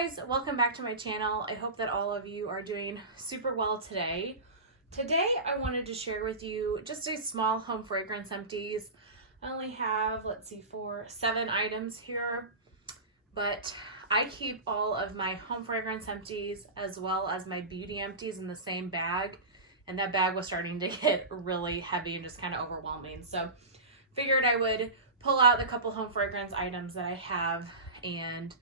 guys, welcome back to my channel. I hope that all of you are doing super well today. Today I wanted to share with you just a small home fragrance empties. I only have, 7 items here, but I keep all of my home fragrance empties as well as my beauty empties in the same bag, and that bag was starting to get really heavy and just kind of overwhelming. So figured I would pull out the couple home fragrance items that I have and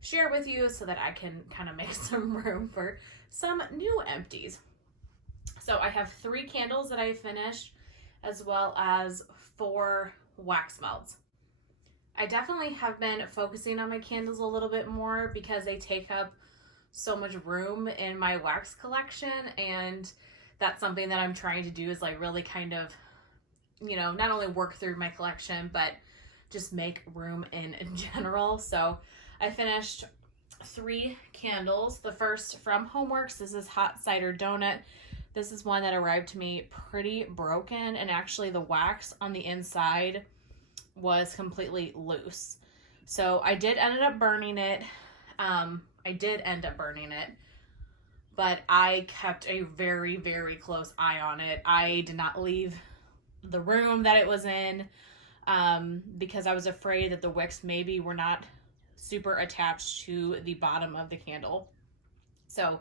share with you so that I can kind of make some room for some new empties. So I have 3 candles that I finished, as well as 4 wax melts. I definitely have been focusing on my candles a little bit more because they take up so much room in my wax collection, and that's something that I'm trying to do is like really kind of, not only work through my collection, but just make room in general. So I finished 3 candles. The first from HomeWorx, this is Hot Cider Donut. This is one that arrived to me pretty broken, and actually the wax on the inside was completely loose. So I did end up burning it. But I kept a very, very close eye on it. I did not leave the room that it was in because I was afraid that the wicks maybe were not super attached to the bottom of the candle. So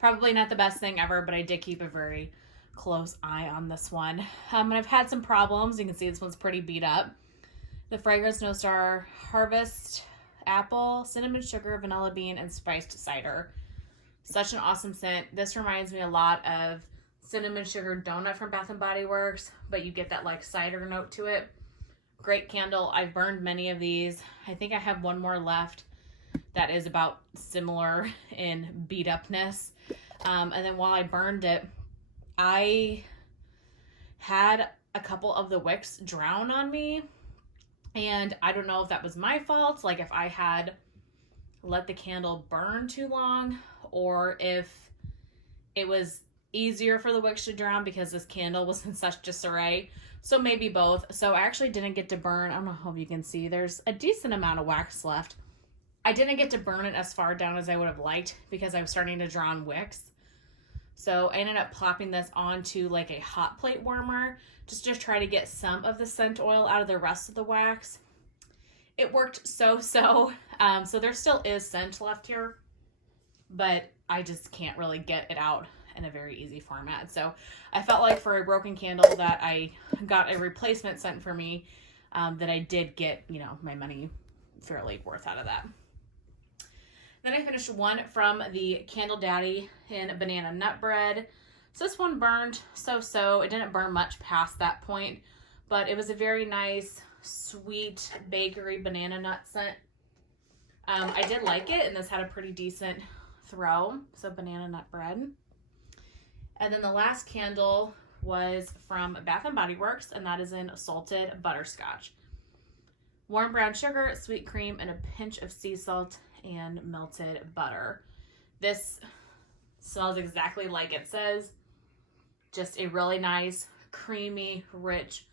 probably not the best thing ever, but I did keep a very close eye on this one. And I've had some problems. You can see this one's pretty beat up. The fragrance notes are harvest apple, cinnamon sugar, vanilla bean, and spiced cider. Such an awesome scent. This reminds me a lot of cinnamon sugar donut from Bath & Body Works, but you get that like cider note to it. Great candle. I've burned many of these. I think I have one more left that is about similar in beat upness. And then while I burned it, I had a couple of the wicks drown on me. And I don't know if that was my fault, like if I had let the candle burn too long, or if it was easier for the wicks to drown because this candle was in such disarray. So maybe both. So I actually didn't get to burn. I don't know if you can see. There's a decent amount of wax left. I didn't get to burn it as far down as I would have liked because I was starting to draw on wicks. So I ended up plopping this onto like a hot plate warmer just to try to get some of the scent oil out of the rest of the wax. It worked so. So there still is scent left here, but I just can't really get it out in a very easy format. So I felt like for a broken candle that I got a replacement scent for me, that I did get, my money fairly worth out of that. Then I finished one from the Candle Daddy in Banana Nut Bread. So this one burned so. It didn't burn much past that point, but it was a very nice, sweet bakery banana nut scent. I did like it, and this had a pretty decent throw. So Banana Nut Bread. And then the last candle was from Bath & Body Works, and that is in Salted Butterscotch. Warm brown sugar, sweet cream, and a pinch of sea salt and melted butter. This smells exactly like it says. Just a really nice, creamy, rich,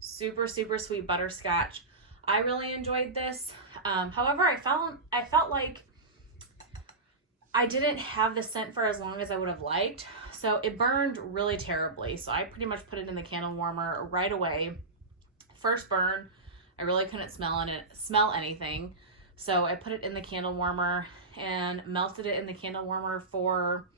super sweet butterscotch. I really enjoyed this. However, I felt like I didn't have the scent for as long as I would have liked. So it burned really terribly. So I pretty much put it in the candle warmer right away. First burn, I really couldn't smell anything. So I put it in the candle warmer and melted it in the candle warmer for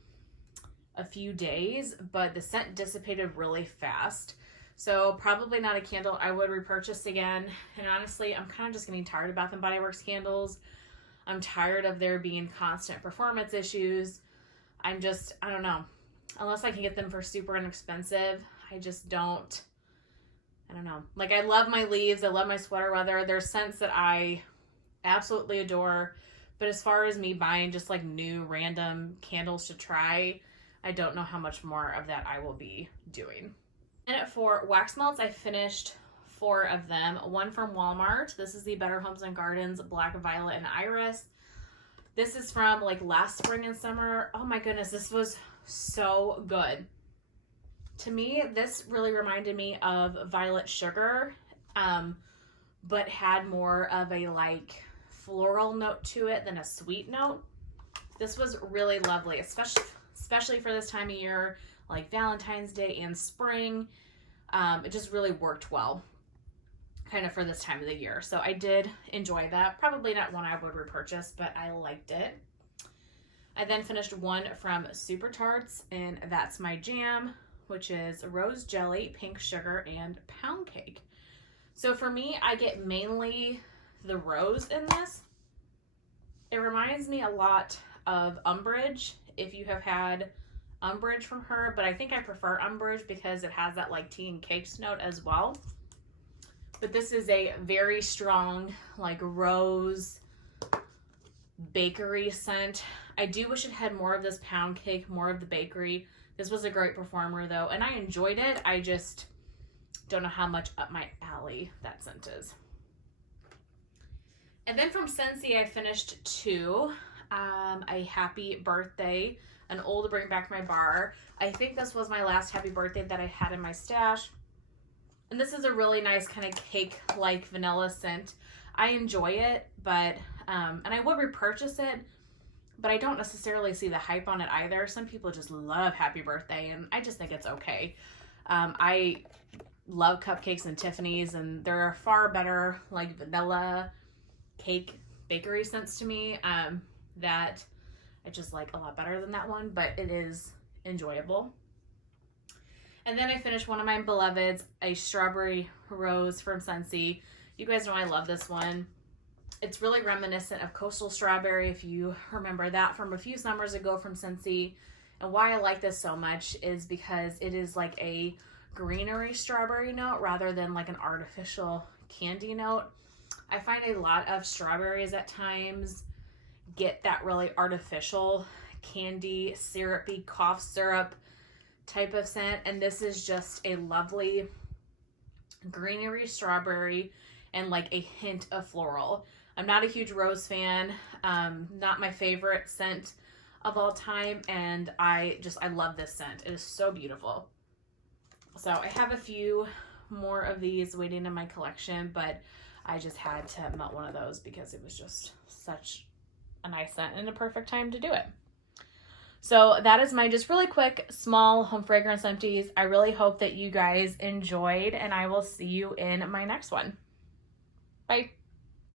a few days, but the scent dissipated really fast. So probably not a candle I would repurchase again. And honestly, I'm kind of just getting tired of Bath & Body Works candles. I'm tired of there being constant performance issues. I don't know. Unless I can get them for super inexpensive, I don't know. Like, I love my leaves. I love my sweater weather. There's scents that I absolutely adore. But as far as me buying just like new random candles to try, I don't know how much more of that I will be doing. And for wax melts, I finished 4 of them. One from Walmart. This is the Better Homes and Gardens Black Violet and Iris. This is from like last spring and summer. Oh my goodness, this was so good. To me, this really reminded me of Violet Sugar, but had more of a like floral note to it than a sweet note. This was really lovely, especially for this time of year, like Valentine's Day and spring. It just really worked well kind of for this time of the year. So I did enjoy that. Probably not one I would repurchase, but I liked it. I then finished one from Super Tarts, and That's My Jam, which is rose jelly, pink sugar, and pound cake. So for me, I get mainly the rose in this. It reminds me a lot of Umbridge, if you have had Umbridge from her, but I think I prefer Umbridge because it has that like tea and cakes note as well. But this is a very strong like rose bakery scent. I do wish it had more of this pound cake, more of the bakery. This was a great performer though, and I enjoyed it. I just don't know how much up my alley that scent is. And then from Scentsy, I finished two. A Happy Birthday, an old to bring back my bar. I think this was my last Happy Birthday that I had in my stash. And this is a really nice kind of cake-like vanilla scent. I enjoy it, but, and I would repurchase it, but I don't necessarily see the hype on it either. Some people just love Happy Birthday, and I just think it's okay. I love cupcakes and Tiffany's, and there are far better, like, vanilla cake bakery scents to me that I just like a lot better than that one, but it is enjoyable. And then I finished one of my beloveds, a Strawberry Rose from Scentsy. You guys know I love this one. It's really reminiscent of Coastal Strawberry, if you remember that from a few summers ago from Scentsy. And why I like this so much is because it is like a greenery strawberry note rather than like an artificial candy note. I find a lot of strawberries at times get that really artificial candy, syrupy cough syrup type of scent, and this is just a lovely greenery strawberry and like a hint of floral. I'm not a huge rose fan, not my favorite scent of all time, and I love this scent. It is so beautiful. So I have a few more of these waiting in my collection, but I just had to melt one of those because it was just such a nice scent and a perfect time to do it. So that is my just really quick, small home fragrance empties. I really hope that you guys enjoyed, and I will see you in my next one. Bye.